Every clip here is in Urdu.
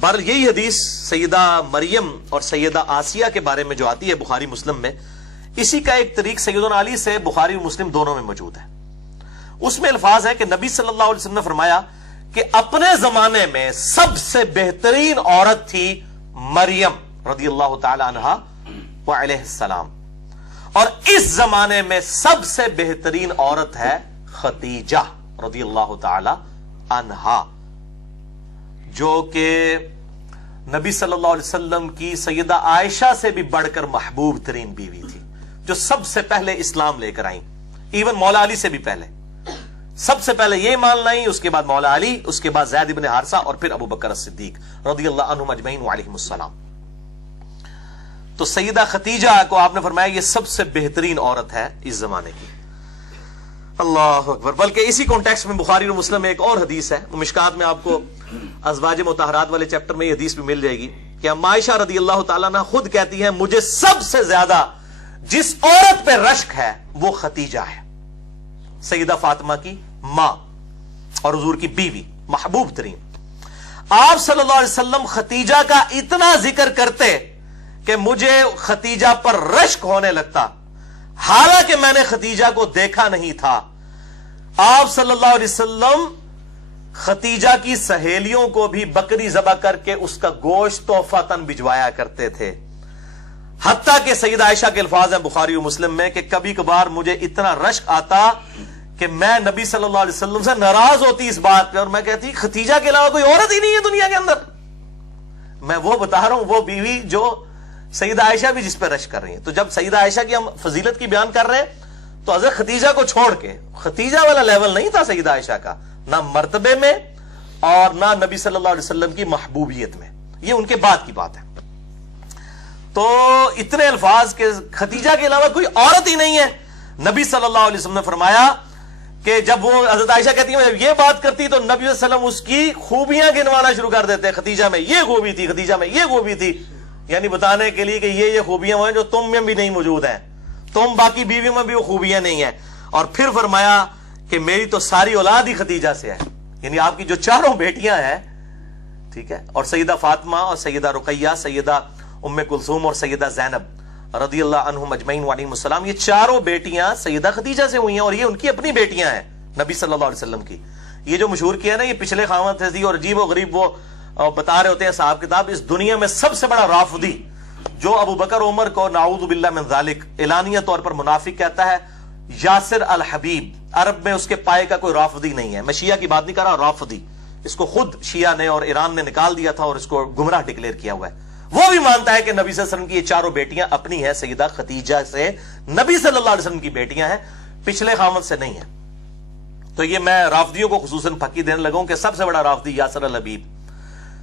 بہرحال یہی حدیث سیدہ مریم اور سیدہ آسیہ کے بارے میں جو آتی ہے بخاری مسلم میں، اسی کا ایک طریق سیدنا علی سے بخاری اور مسلم دونوں میں موجود ہے۔ اس میں الفاظ ہے کہ نبی صلی اللہ علیہ وسلم نے فرمایا کہ اپنے زمانے میں سب سے بہترین عورت تھی مریم رضی اللہ تعالی عنہا وعلیہ السلام، اور اس زمانے میں سب سے بہترین عورت ہے خدیجہ رضی اللہ تعالی عنہا، جو کہ نبی صلی اللہ علیہ وسلم کی سیدہ عائشہ سے بھی بڑھ کر محبوب ترین بیوی تھی، جو سب سے پہلے اسلام لے کر آئیں، ایون مولا علی سے بھی پہلے۔ سب سے پہلے یہ مان لائیں، اس کے بعد مولا علی، اس کے بعد زید بن حارثہ، اور پھر ابو بکر الصدیق رضی اللہ عنہم اجمعین وعلیہم السلام۔ تو سیدہ خدیجہ کو آپ نے فرمایا یہ سب سے بہترین عورت ہے اس زمانے کی۔ اللہ اکبر۔ بلکہ اسی کانٹیکسٹ میں بخاری اور مسلم میں ایک اور حدیث ہے، مشکات میں آپ کو ازواج مطہرات والے چیپٹر میں یہ حدیث بھی مل جائے گی کہ اما عائشہ رضی اللہ تعالیٰ عنہ خود کہتی ہیں مجھے سب سے زیادہ جس عورت پہ رشک ہے وہ خدیجہ ہے، سیدہ فاطمہ کی ماں اور حضور کی بیوی، محبوب ترین۔ آپ صلی اللہ علیہ وسلم خدیجہ کا اتنا ذکر کرتے کہ مجھے خدیجہ پر رشک ہونے لگتا، حالانکہ میں نے خدیجہ کو دیکھا نہیں تھا۔ آپ صلی اللہ علیہ وسلم خدیجہ کی سہیلیوں کو بھی بکری ذبح کر کے اس کا گوشت تحفۃً بھجوایا کرتے تھے، حتیٰ کہ سیدہ عائشہ کے الفاظ ہیں بخاری و مسلم میں کہ کبھی کبھار مجھے اتنا رشک آتا کہ میں نبی صلی اللہ علیہ وسلم سے ناراض ہوتی اس بات پہ، اور میں کہتی خدیجہ کے علاوہ کوئی عورت ہی نہیں ہے دنیا کے اندر۔ میں وہ بتا رہا ہوں، وہ بیوی جو سیدہ عائشہ بھی جس پہ رشک کر رہی ہیں۔ تو جب سیدہ عائشہ کی ہم فضیلت کی بیان کر رہے ہیں تو حضرت خدیجہ کو چھوڑ کے، خدیجہ والا لیول نہیں تھا سیدہ عائشہ کا، نہ مرتبے میں اور نہ نبی صلی اللہ علیہ وسلم کی محبوبیت میں، یہ ان کے بعد کی بات ہے۔ تو اتنے الفاظ کہ خدیجہ کے علاوہ کوئی عورت ہی نہیں ہے۔ نبی صلی اللہ علیہ وسلم نے فرمایا کہ جب وہ حضرت عائشہ کہتی ہیں جب یہ بات کرتی تو نبی صلی اللہ علیہ وسلم اس کی خوبیاں گنوانا شروع کر دیتے، خدیجہ میں یہ خوبی تھی، خدیجہ میں یہ خوبی تھی، یعنی بتانے کے لیے کہ یہ خوبیاں ہیں جو تم میں بھی نہیں موجود ہیں، تم باقی بیویوں میں بھی وہ خوبیاں نہیں ہیں۔ اور پھر فرمایا کہ میری تو ساری اولاد ہی خدیجہ سے ہے، یعنی آپ کی جو چاروں بیٹیاں ہیں، ٹھیک ہے، اور سیدہ فاطمہ اور سیدہ رقیہ، سیدہ ام کلثوم اور سیدہ زینب رضی اللہ عنہم اجمعین وعلیہم السلام، یہ چاروں بیٹیاں سیدہ خدیجہ سے ہوئی ہیں، اور یہ ان کی اپنی بیٹیاں ہیں نبی صلی اللہ علیہ وسلم کی۔ یہ جو مشہور کیا نا یہ پچھلے خاوند تھے اور عجیب و غریب وہ بتا رہے ہوتے ہیں صاحب کتاب، اس دنیا میں سب سے بڑا رافضی جو ابو بکر عمر کو نعوذ باللہ من ذالک اعلانیہ طور پر منافق کہتا ہے، یاسر الحبیب، عرب میں اس کے پائے کا کوئی رافضی نہیں ہے۔ میں شیعہ کی بات نہیں کر رہا، رافضی، اس کو خود شیعہ نے اور ایران نے نکال دیا تھا اور اس کو گمراہ ڈکلیئر کیا ہوا ہے۔ وہ بھی مانتا ہے کہ نبی صلی اللہ علیہ وسلم کی یہ چاروں بیٹیاں اپنی ہیں، سیدہ خدیجہ سے نبی صلی اللہ علیہ وسلم کی بیٹیاں ہیں، پچھلے خامد سے نہیں ہیں۔ تو یہ میں رافضیوں کو خصوصاً پھکی دینے لگا ہوں کہ سب سے بڑا رافضی یاسر الحبیب،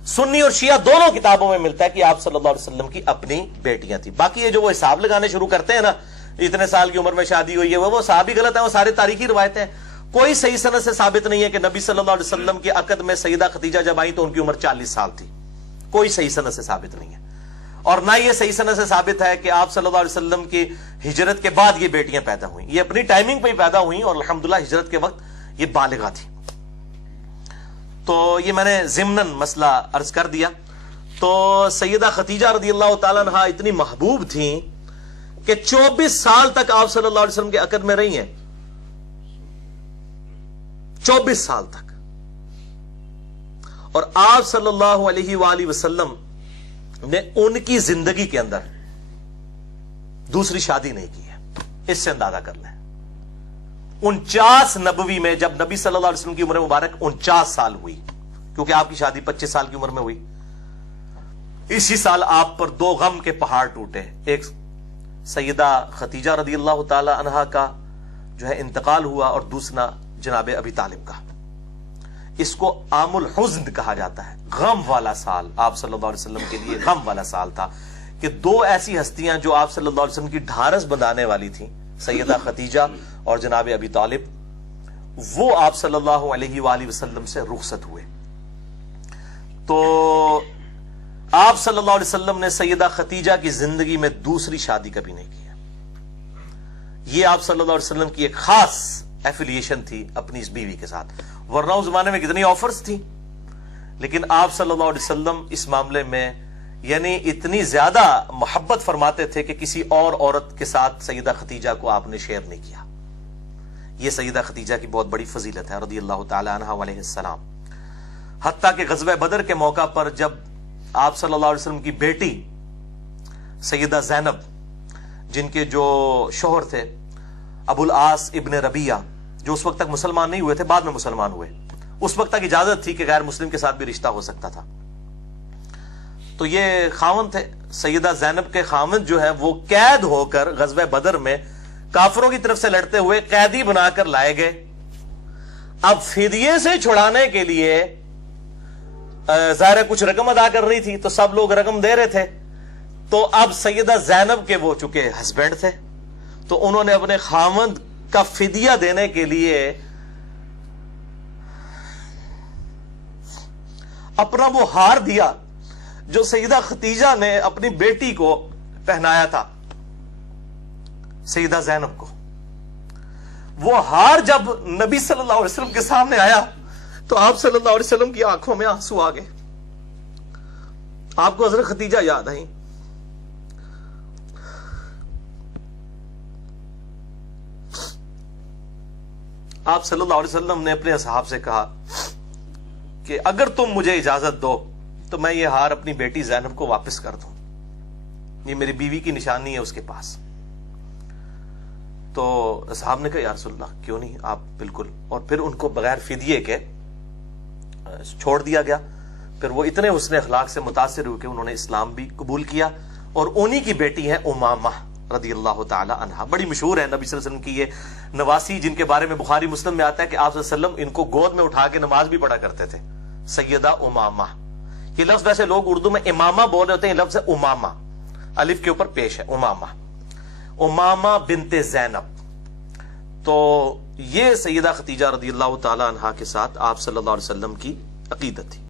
سنی اور شیعہ دونوں کتابوں میں ملتا ہے کہ آپ صلی اللہ علیہ وسلم کی اپنی بیٹیاں تھیں۔ باقی یہ جو وہ حساب لگانے شروع کرتے ہیں نا، اتنے سال کی عمر میں شادی ہوئی ہے، وہ صحابی غلط ہے، وہ سارے تاریخی روایتیں ہیں۔ کوئی صحیح سند سے ثابت نہیں ہے کہ نبی صلی اللہ علیہ وسلم کے عقد میں سیدہ خدیجہ جب آئی تو ان کی عمر 40 سال تھی، کوئی صحیح سند سے ثابت نہیں ہے۔ اور نہ یہ صحیح سند سے ثابت ہے کہ آپ صلی اللہ علیہ وسلم کی ہجرت کے بعد یہ بیٹیاں پیدا ہوئیں، یہ اپنی ٹائمنگ پہ ہی پیدا ہوئیں اور الحمدللہ ہجرت کے وقت یہ بالغہ تھی۔ تو یہ میں نے ضمناً مسئلہ عرض کر دیا۔ تو سیدہ خدیجہ رضی اللہ تعالیٰ عنہا اتنی محبوب تھیں کہ 24 سال تک آپ صلی اللہ علیہ وسلم کے عقد میں رہی ہیں، 24 سال تک، اور آپ صلی اللہ علیہ وآلہ وسلم نے ان کی زندگی کے اندر دوسری شادی نہیں کی ہے۔ اس سے اندازہ کر لیں 49 نبوی میں جب نبی صلی اللہ علیہ وسلم کی عمر مبارک 49 سال ہوئی، کیونکہ آپ کی شادی 25 سال کی عمر میں ہوئی، اسی سال آپ پر 2 غم کے پہاڑ ٹوٹے، ایک سیدہ خدیجہ رضی اللہ تعالی عنہا کا جو ہے انتقال ہوا، اور دوسرا جناب ابی طالب کا۔ اس کو عام الحزن کہا جاتا ہے، غم والا سال آپ صلی اللہ علیہ وسلم کے لیے غم والا سال تھا کہ 2 ایسی ہستیاں جو آپ صلی اللہ علیہ وسلم کی ڈھارس بندھانے والی تھیں، سیدہ خدیجہ اور جناب ابی طالب، وہ آپ صلی اللہ علیہ وآلہ وسلم سے رخصت ہوئے۔ تو آپ صلی اللہ علیہ وسلم نے سیدہ خدیجہ کی زندگی میں دوسری شادی کبھی نہیں کی ہے۔ یہ آپ صلی اللہ علیہ وسلم کی ایک خاص ایفیلیشن تھی اپنی اس بیوی کے ساتھ، ورنہ اس زمانے میں کتنی آفرز تھی، لیکن آپ صلی اللہ علیہ وسلم اس معاملے میں یعنی اتنی زیادہ محبت فرماتے تھے کہ کسی اور عورت کے ساتھ سیدہ خدیجہ کو آپ نے شیئر نہیں کیا. یہ سیدہ خدیجہ کی بہت بڑی فضیلت ہے رضی اللہ تعالی عنہا علیہ السلام. حتیٰ کہ غزوہ بدر کے موقع پر جب آپ صلی اللہ علیہ وسلم کی بیٹی سیدہ زینب، جن کے جو شوہر تھے ابو العاص ابن ربیعہ، جو اس وقت تک مسلمان نہیں ہوئے تھے، بعد میں مسلمان ہوئے، اس وقت تک اجازت تھی کہ غیر مسلم کے ساتھ بھی رشتہ ہو سکتا تھا. تو یہ خاوند تھے، سیدہ زینب کے خاوند جو ہے وہ قید ہو کر غزوہ بدر میں کافروں کی طرف سے لڑتے ہوئے قیدی بنا کر لائے گئے. اب فدیے سے چھڑانے کے لیے ظاہر کچھ رقم ادا کر رہی تھی تو سب لوگ رقم دے رہے تھے. تو اب سیدہ زینب کے وہ چونکہ ہسبینڈ تھے تو انہوں نے اپنے خاوند کا فدیہ دینے کے لیے اپنا وہ ہار دیا جو سیدہ خدیجہ نے اپنی بیٹی کو پہنایا تھا، سیدہ زینب کو. وہ ہار جب نبی صلی اللہ علیہ وسلم کے سامنے آیا تو آپ صلی اللہ علیہ وسلم کی آنکھوں میں آنسو آ گئے. آپ کو حضرت خدیجہ یاد آئی. آپ صلی اللہ علیہ وسلم نے اپنے اصحاب سے کہا کہ اگر تم مجھے اجازت دو تو میں یہ ہار اپنی بیٹی زینب کو واپس کر دوں، یہ میری بیوی کی نشانی ہے اس کے پاس. تو اصحاب نے کہا یا رسول اللہ کیوں نہیں، آپ بالکل. اور پھر ان کو بغیر فدیے کے چھوڑ دیا گیا. پھر وہ اتنے حسن اخلاق سے متاثر ہوئے کہ انہوں نے اسلام بھی قبول کیا. اور انہی کی بیٹی ہے امامہ رضی اللہ تعالی عنہا. بڑی مشہور ہے نبی صلی اللہ علیہ وسلم کی یہ نواسی، جن کے بارے میں بخاری مسلم میں آتا ہے کہ آپ صلی اللہ علیہ وسلم ان کو گود میں اٹھا کے نماز بھی پڑھا کرتے تھے. سیدہ امامہ، یہ لفظ ویسے لوگ اردو میں امامہ بول رہے ہوتے ہیں، یہ لفظ ہے امامہ، الف کے اوپر پیش ہے امامہ، امامہ بنت زینب. تو یہ سیدہ خدیجہ رضی اللہ تعالی عنہا کے ساتھ آپ صلی اللہ علیہ وسلم کی عقیدت تھی.